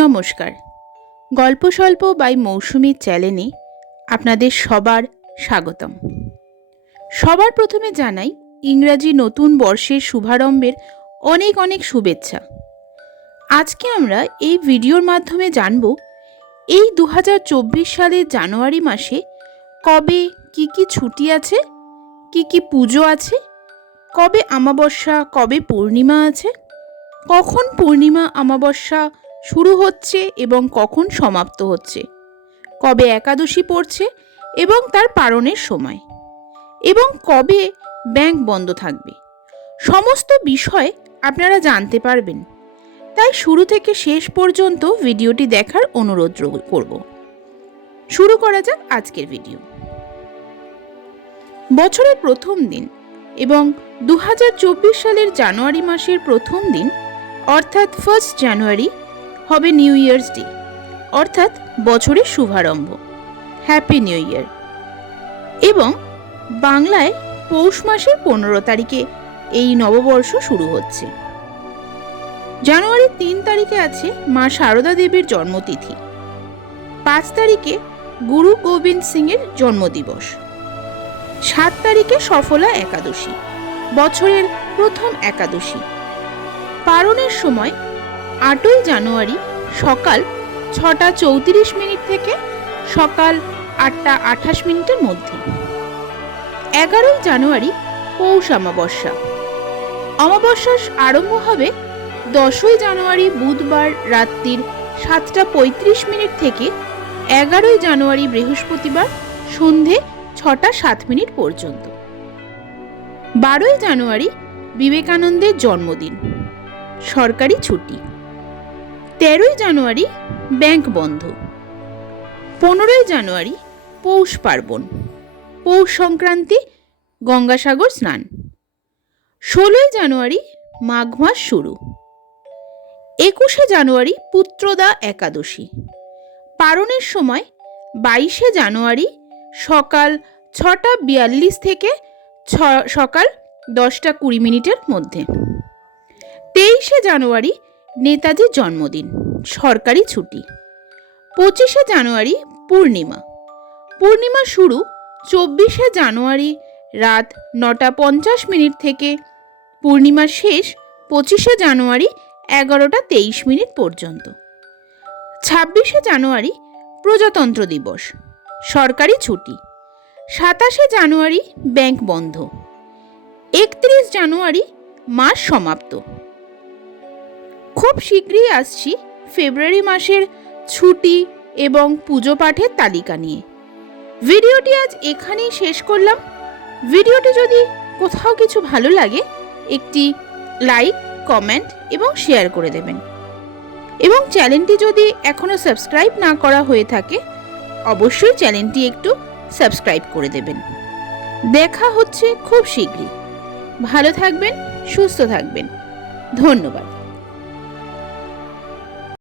নমস্কার। গল্প স্বল্প বাই মৌসুমীর চ্যানেলে আপনাদের সবার স্বাগতম। সবার প্রথমে জানাই, ইংরাজি নতুন বর্ষের শুভারম্ভের অনেক অনেক শুভেচ্ছা। আজকে আমরা এই ভিডিওর মাধ্যমে জানব, এই দু হাজার চব্বিশ সালের জানুয়ারি মাসে কবে কি কি ছুটি আছে, কি কি পুজো আছে, কবে আমাবস্যা কবে পূর্ণিমা আছে, কখন পূর্ণিমা আমাবস্যা শুরু হচ্ছে এবং কখন সমাপ্ত হচ্ছে, কবে একাদশী পড়ছে এবং তার পালনের সময়, এবং কবে ব্যাংক বন্ধ থাকবে। সমস্ত বিষয় আপনারা জানতে পারবেন। তাই শুরু থেকে শেষ পর্যন্ত ভিডিওটি দেখার অনুরোধ করব। শুরু করা যাক আজকের ভিডিও। বছরের প্রথম দিন এবং দু হাজার চব্বিশ সালের জানুয়ারি মাসের প্রথম দিন, অর্থাৎ ফার্স্ট জানুয়ারি হবে নিউ ইয়ার্স ডে অর্থাৎ বছরের শুভারম্ভ। হ্যাপি নিউ ইয়ার এবং বাংলায় পৌষ মাসের পনেরো তারিখে এই নববর্ষ শুরু হচ্ছে। জানুয়ারির তিন তারিখে আছে মা সারদা দেবীর জন্মতিথি। পাঁচ তারিখে গুরু গোবিন্দ সিংয়ের জন্মদিবস। সাত তারিখে সফলা একাদশী, বছরের প্রথম একাদশী। পালনের সময় আটই জানুয়ারি সকাল ছটা চৌত্রিশ মিনিট থেকে সকাল আটটা আঠাশ মিনিটের মধ্যে। এগারোই জানুয়ারি পৌষ অমাবস্যা। অমাবস্যা আরম্ভ হবে দশই জানুয়ারি বুধবার রাত্রির সাতটা পঁয়ত্রিশ মিনিট থেকে এগারোই জানুয়ারি বৃহস্পতিবার সন্ধে ছটা সাত মিনিট পর্যন্ত। বারোই জানুয়ারি বিবেকানন্দের জন্মদিন। সরকারি ছুটি। তেরোই জানুয়ারি ব্যাংক বন্ধ। পনেরোই জানুয়ারি পৌষ পার্বণ। পৌষ সংক্রান্তি, গঙ্গাসাগর স্নান। ষোলোই জানুয়ারি মাঘ মাস শুরু। একুশে জানুয়ারি পুত্রদা একাদশী। পারণের সময় বাইশে জানুয়ারি সকাল ছটা বিয়াল্লিশ থেকে ছ, সকাল দশটা কুড়ি মিনিটের মধ্যে। তেইশে জানুয়ারি নেতাজির জন্মদিন, সরকারি ছুটি। পঁচিশে জানুয়ারি পূর্ণিমা। পূর্ণিমা শুরু চব্বিশে জানুয়ারি রাত নটা পঞ্চাশ মিনিট থেকে। পূর্ণিমা শেষ পঁচিশে জানুয়ারি এগারোটা তেইশ মিনিট পর্যন্ত। ছাব্বিশে জানুয়ারি প্রজাতন্ত্র দিবস, সরকারি ছুটি। সাতাশে জানুয়ারি ব্যাংক বন্ধ। একত্রিশ জানুয়ারি মাস সমাপ্ত। খুব শীঘ্রই আসছি ফেব্রুয়ারি মাসের ছুটি এবং পুজো পাঠের তালিকা নিয়ে। ভিডিওটি আজ এখানেই শেষ করলাম। ভিডিওটি যদি কোথাও কিছু ভালো লাগে, একটি লাইক, কমেন্ট এবং শেয়ার করে দেবেন। এবং চ্যানেলটি যদি এখনও সাবস্ক্রাইব না করা হয়ে থাকে, অবশ্যই চ্যানেলটি একটু সাবস্ক্রাইব করে দেবেন। দেখা হচ্ছে খুব শীঘ্রই। ভালো থাকবেন, সুস্থ থাকবেন। ধন্যবাদ।